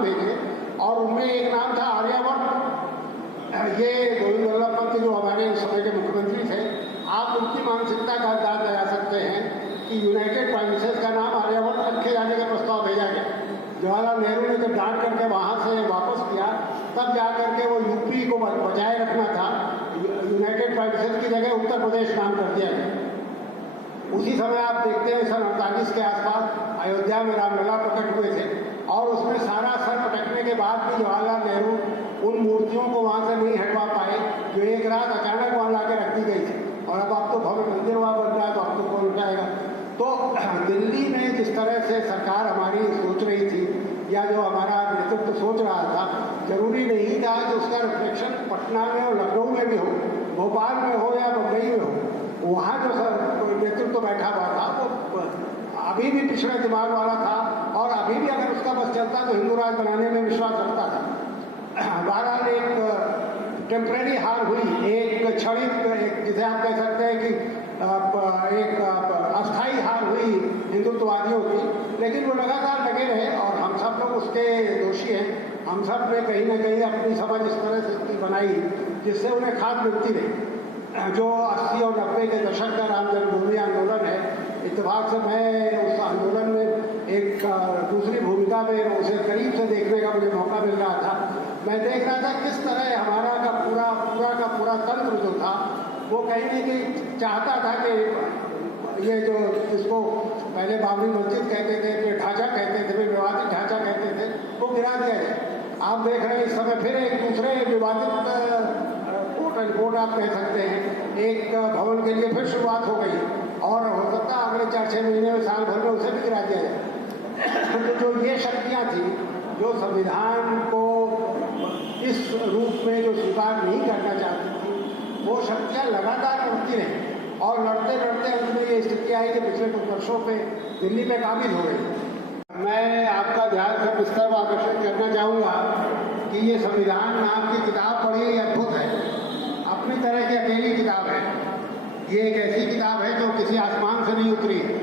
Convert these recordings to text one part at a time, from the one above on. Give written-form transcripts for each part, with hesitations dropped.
भेजे और उनमें एक नाम था आर्यभट्ट। ये गोविंद वल्लभ पंत जो हमारे उस समय के मुख्यमंत्री थे, आप उनकी मानसिकता का अंदाज लगा सकते हैं कि यूनाइटेड प्रोविंसेस का नाम आर्यभट्ट रखे जाने का प्रस्ताव भेजा गया। जवाहरलाल नेहरू ने जब डांट करके वहाँ से वापस किया, तब जा करके वो यूपी को बचाए रखना था, यूनाइटेड प्रोविंसेस की जगह उत्तर प्रदेश नाम कर दिया गया। उसी समय आप देखते हैं सन 48 के आसपास अयोध्या में रामलला प्रकट हुए थे और उसमें सारा सर पटकने के बाद भी जवाहरलाल नेहरू उन मूर्तियों को वहाँ से नहीं हटवा पाए जो एक रात अचानक वहाँ ला के रख दी गई थी। और अब तो भव्य मंदिर वहाँ बन रहा है, तो आपको कौन उठाएगा। तो दिल्ली में जिस तरह से सरकार हमारी सोच रही थी या जो हमारा नेतृत्व सोच रहा था, जरूरी नहीं था कि उसका रिफ्लेक्शन पटना में और लखनऊ में भी हो, भोपाल में हो या मुंबई में हो। वहाँ जो नेतृत्व बैठा हुआ था वो अभी भी पिछड़े दिमाग वाला था और अभी भी अगर उसका बस चलता तो हिंदू राज बनाने में विश्वास रखता था। बहरहाल एक टेम्परेरी हार हुई, एक क्षणिक, जिसे आप कह सकते हैं कि एक अस्थायी हार हुई हिंदुत्ववादियों की, लेकिन वो लगातार लगे रहे और हम सब लोग उसके दोषी हैं। हम सब ने कहीं ना कहीं अपनी समझ इस तरह से बनाई जिससे उन्हें खाद मिलती रही। जो 80 और 90 के दशक का राम जन्मभूमि आंदोलन है, इत्तेफाक से मैं उस आंदोलन में एक दूसरी भूमिका में उसे करीब से देखने का मुझे मौका मिल रहा था। मैं देख रहा था किस तरह हमारा का पूरा तंत्र जो था वो कहीं ना कहीं चाहता था कि ये जो इसको पहले बाबरी मस्जिद कहते थे, फिर ढांचा कहते थे, फिर विवादित ढांचा कहते थे, वो गिरा दिया जाए। आप देख रहे हैं इस समय फिर एक दूसरे विवादित कोट आप कह सकते हैं, एक भवन के लिए फिर शुरुआत हो गई और हो सकता है अगले 4-6 महीने में, साल भर में उसे भी गिरा दिया जाए। तो जो ये शक्तियाँ थी जो संविधान को इस रूप में जो स्वीकार नहीं करना चाहती थी, वो शक्तियाँ लगातार लड़ती रहीं और लड़ते लड़ते अंत में ये स्थिति आई कि पिछले कुछ वर्षों पे दिल्ली में काबिज हो गई। मैं आपका ध्यान सब इस तरफ आकर्षित करना चाहूँगा कि ये संविधान नाम की किताब पढ़ी, ये अद्भुत है, अपनी तरह की अकेली किताब है। ये एक ऐसी किताब है जो किसी आसमान से नहीं उतरी है।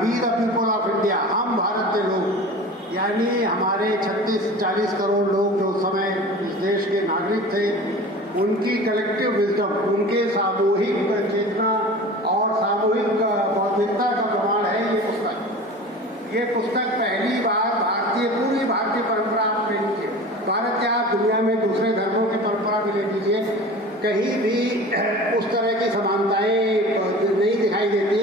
We the people of India, हम भारत के लोग, यानी हमारे 36-40 करोड़ लोग जो उस समय इस देश के नागरिक थे, उनकी कलेक्टिव विजडम, उनके सामूहिक चेतना और सामूहिक बौद्धिकता का प्रमाण है ये पुस्तक। ये पुस्तक पहली बार पूरी भारतीय परंपरा आपने लीजिए, भारत क्या दुनिया में दूसरे धर्मों की परंपरा भी ले लीजिए, कहीं भी उस तरह की समानताएं नहीं दिखाई देती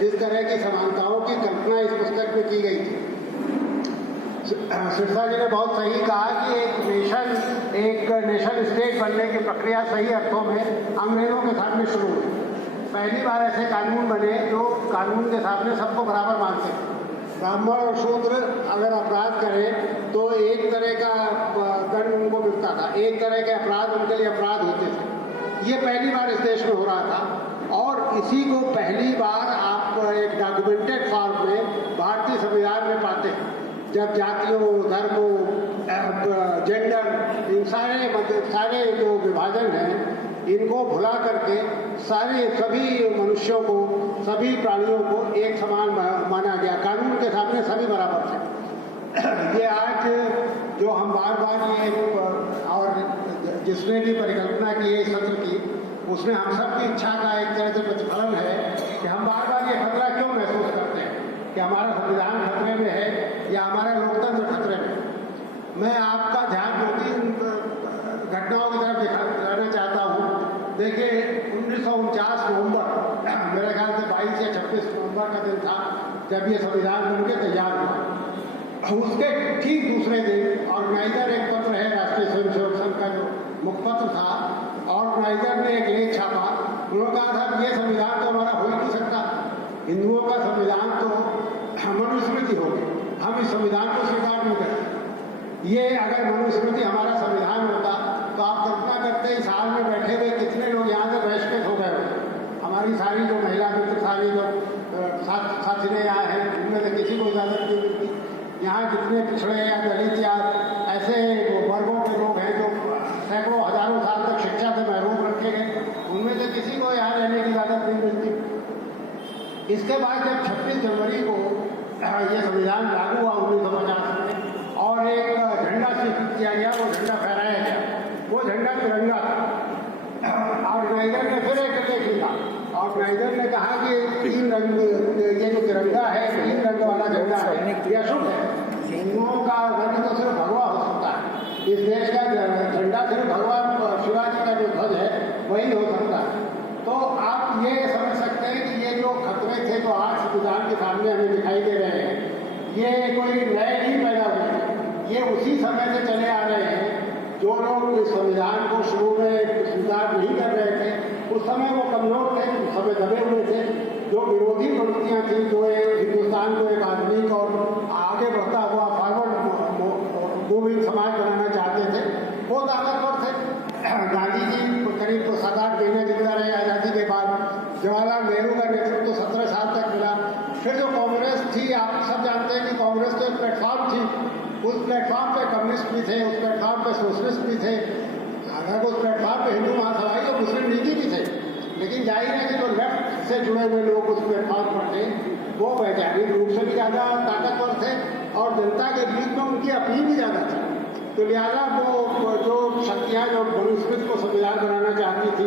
जिस तरह की समानताओं की कल्पना इस पुस्तक में की गई थी। सिरसा जी ने बहुत सही कहा कि एक नेशन स्टेट बनने की प्रक्रिया सही अर्थों में अंग्रेजों के सामने शुरू हुई। पहली बार ऐसे कानून बने जो कानून के सामने सबको बराबर मानते हैं। ब्राह्मण और शूद्र अगर अपराध करें तो एक तरह का दंड उनको मिलता था, एक तरह के अपराध उनके लिए अपराध होते थे। ये पहली बार इस देश में हो रहा था और इसी को पहली बार आप एक डॉक्यूमेंटेड फॉर्म में भारतीय संविधान में पाते हैं, जब जातियों, धर्मों, जेंडर, इन सारे जो विभाजन हैं इनको भुला करके सभी मनुष्यों को, सभी प्राणियों को एक समान माना गया, कानून के सामने सभी बराबर थे। ये आज जो हम बार ये और जिसने भी परिकल्पना की है इस सत्र की, उसमें हम सब की इच्छा का एक तरह से प्रतिफलन है कि हम बार ये खतरा क्यों महसूस करते हैं कि हमारा संविधान खतरे में है या हमारा लोकतंत्र खतरे में। मैं आपका ध्यान 2-3 घटनाओं की तरफ दिखाना चाहता हूँ। देखिए 1949 नवंबर, मेरे ख्याल से 22 या 26 नवंबर का दिन था जब ये संविधान बनके तैयार हुआ। उसके ठीक दूसरे दिन ऑर्गेनाइजर, एक पत्र है राष्ट्रीय स्वयंसेवक संघ का जो मुखपत्र था, ऑर्गेनाइजर ने एक लेख छापा। उन्होंने कहा था ये संविधान तो हमारा हो ही नहीं सकता, हिंदुओं का संविधान तो मनुस्मृति होगी, हम इस संविधान को स्वीकार नहीं करते। ये अगर मनुस्मृति हमारा संविधान होता तो आप कल्पना करते इस हाल में बैठे हुए कितने लोग यहाँ से बहिष्कृत हो गए। हमारी सारी जो महिला मित्र, सारी जो साथियाँ यहाँ हैं, उनमें से किसी को इजाज़त नहीं मिलती। यहाँ जितने पिछड़े या दलित या ऐसे वर्गों के लोग हैं जो सैकड़ों हजारों साल तक शिक्षा से महरूम रखे गए, उनमें से किसी को यहाँ रहने की इजाज़त नहीं मिलती। इसके बाद जब 26 जनवरी को ये संविधान लागू हुआ 1950 में और एक झंडा स्वीकृत किया गया, वो झंडा फहराया गया, वो झंडा तिरंगा था। ऑर्गेनाइजर ने फिर एक देख लिया, ऑर्गेनाइजर ने कहा कि 3 रंग, ये जो तिरंगा है 3 रंग वाला झंडा है, यह अशुभ है। हिंदुओं का ध्वज तो सिर्फ भगवा हो सकता है, इस देश का झंडा सिर्फ भगवान शिवाजी का जो ध्वज है वही हो सकता है। तो आप ये समझ सकते हैं कि ये जो खतरे थे जो आज संविधान के सामने हमें दिखाई दे रहे हैं, ये कोई नए नहीं पैदा हुए, ये उसी समय से चले आ रहे हैं। जो लोग इस संविधान को शुरू में स्वीकार नहीं कर रहे थे उस समय वो कमजोर थे, उस समय दबे हुए थे। जो विरोधी प्रवृत्तियाँ थी, जो हिंदुस्तान को एक आधुनिक और आगे बढ़ता हुआ फॉरवर्ड मूविंग समाज बनाना चाहते थे, वो ताकतवर थे। गांधी जी करीब 7-8 महीने जिंदा रहे आज़ादी के बाद। जवाहरलाल नेहरू का नेतृत्व 17 साल तक मिला। फिर जो कांग्रेस थी, आप सब जानते हैं कि कांग्रेस तो एक प्लेटफॉर्म थी, उस प्लेटफॉर्म पे कम्युनिस्ट भी थे, उस प्लेटफॉर्म पे सोशलिस्ट भी थे, अगर उस प्लेटफॉर्म पे हिंदू महासभाई और मुस्लिम लीगी भी थे। लेकिन जाहिर है कि जो लेफ्ट से जुड़े हुए लोग उस प्लेटफॉर्म पर थे वो वैचारिक रूप से भी ज़्यादा ताकतवर थे और जनता के बीच में उनकी अपील भी ज़्यादा थी। तो लिहाजा वो जो शक्तियाँ जो मनुस्मृति को संविधान बनाना चाहती थी,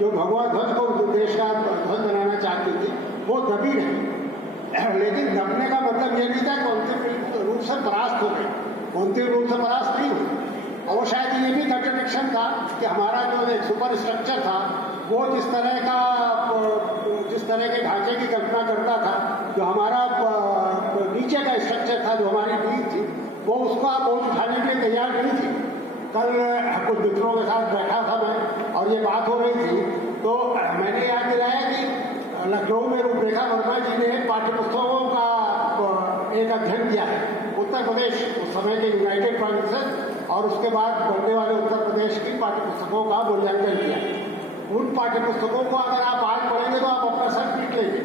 जो भगवा ध्वज को देश का ध्वज बनाना चाहती थी, वो दबी रही। लेकिन दबने का मतलब ये नहीं था कि अंतिम रूप से परास्त हो गए, अंतिम रूप से परास्त नहीं हुई। और शायद ये भी कंट्रडिक्शन था कि हमारा जो एक सुपर स्ट्रक्चर था वो जिस तरह के ढांचे की कल्पना करता था, जो हमारा नीचे का स्ट्रक्चर था, जो हमारी नींव थी, वो उसका बोझ उठाने के लिए तैयार नहीं थी। कल कुछ मित्रों के साथ बैठा था मैं और ये बात हो रही थी, तो मैंने याद दिलाया कि लखनऊ में रूपरेखा वर्मा जी ने पाठ्यपुस्तकों का एक अध्ययन किया है। उत्तर प्रदेश उस समय के यूनाइटेड प्रोविंसेस और उसके बाद बनने वाले उत्तर प्रदेश की पाठ्यपुस्तकों का मूल्यांकन किया। उन पाठ्यपुस्तकों को अगर आप आज पढ़ेंगे तो आप अपना सर पीट लेंगे।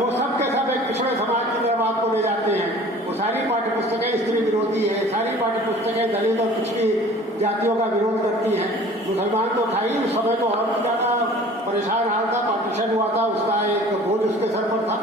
वो सब के सब एक पिछड़े समाज की तरफ आपको ले जाते हैं। वो सारी पाठ्यपुस्तकें स्त्री विरोधी है, सारी पाठ्यपुस्तकें दलित और पिछड़ी जातियों का विरोध करती हैं। मुसलमान तो था ही, उस समय तो और भी ज़्यादा परेशान हाल था, पार्टीशन हुआ था, उसका एक बोझ उसके सर पर था।